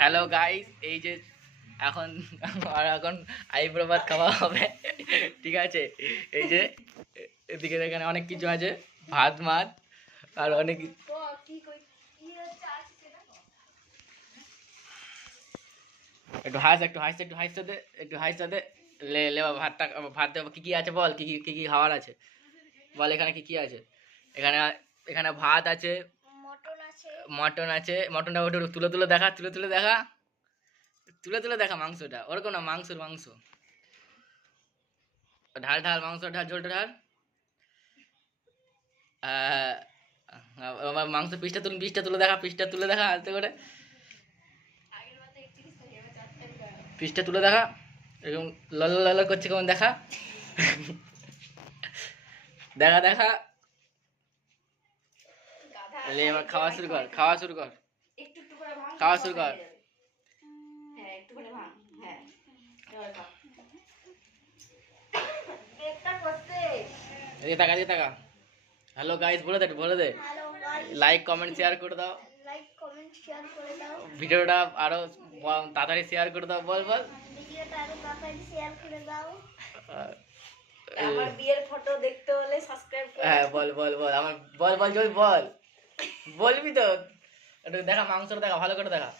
Hello guys, এই যে এখন এখন আইব্রো ভাত খাওয়া হবে, ঠিক আছে। এই যে এদিকে এখানে অনেক কিছু আছে, ভাত মাত আর অনেক একটু হাস একটু হাসতে একটু হাসতে দে একটু হাসতে দে। লে ভাতটা ভাত দেবো। কি কি আছে বল, কি খাবার আছে বল। এখানে কি কি আছে? এখানে এখানে ভাত আছে, মটন আছে। মটনটা ওটা তুলে তুলে দেখা, তুলে তুলে দেখা, তুলে তুলে দেখা। মাংসটা ওরকম না, মাংস। ঢাল ঢাল মাংস ঢাল, ঝোলটা ঢাল। আহ, মাংস পিসটা তুলে দেখা, পিসটা তুলে দেখা আস্তে করে। পিসটা তুলে দেখা, এরকম লল লল করছে কেমন দেখা। দেখা দেখা। এবার খাওয়া শুরু কর, খাওয়া শুরু কর, খাওয়া শুরু কর। এদিকে তাকা। হ্যালো গাইস, বলে দে লাইক কমেন্ট শেয়ার করে দাও। ভিডিওটা আরো তাড়াতাড়ি শেয়ার করে দাও। বল বল। আমার বিয়ের ফটো দেখতে হলে সাবস্ক্রাইব করো। হ্যাঁ বল বল বল আমার বল বল জল বল। বলবি তো? একটু দেখা, মাংসটা দেখা, ভালো করে দেখা।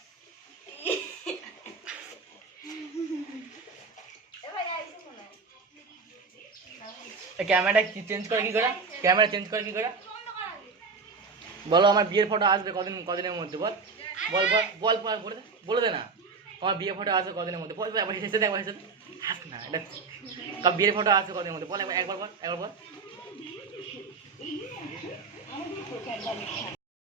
ক্যামেরাটা কি চেঞ্জ করে কি করে? ক্যামেরা চেঞ্জ করে কি করে? বলো আমার বিয়ের ফটো আসবে কদিনের মধ্যে? বল বল বল বল বলে দে না। আমার বিয়ের ফটো আসবে কদিনের মধ্যে? বল একবার হেসে দে, একবার হেসে দে। হাস না, এটা বিয়ের ফটো আসবে কদিনের মধ্যে? বল একবার বল।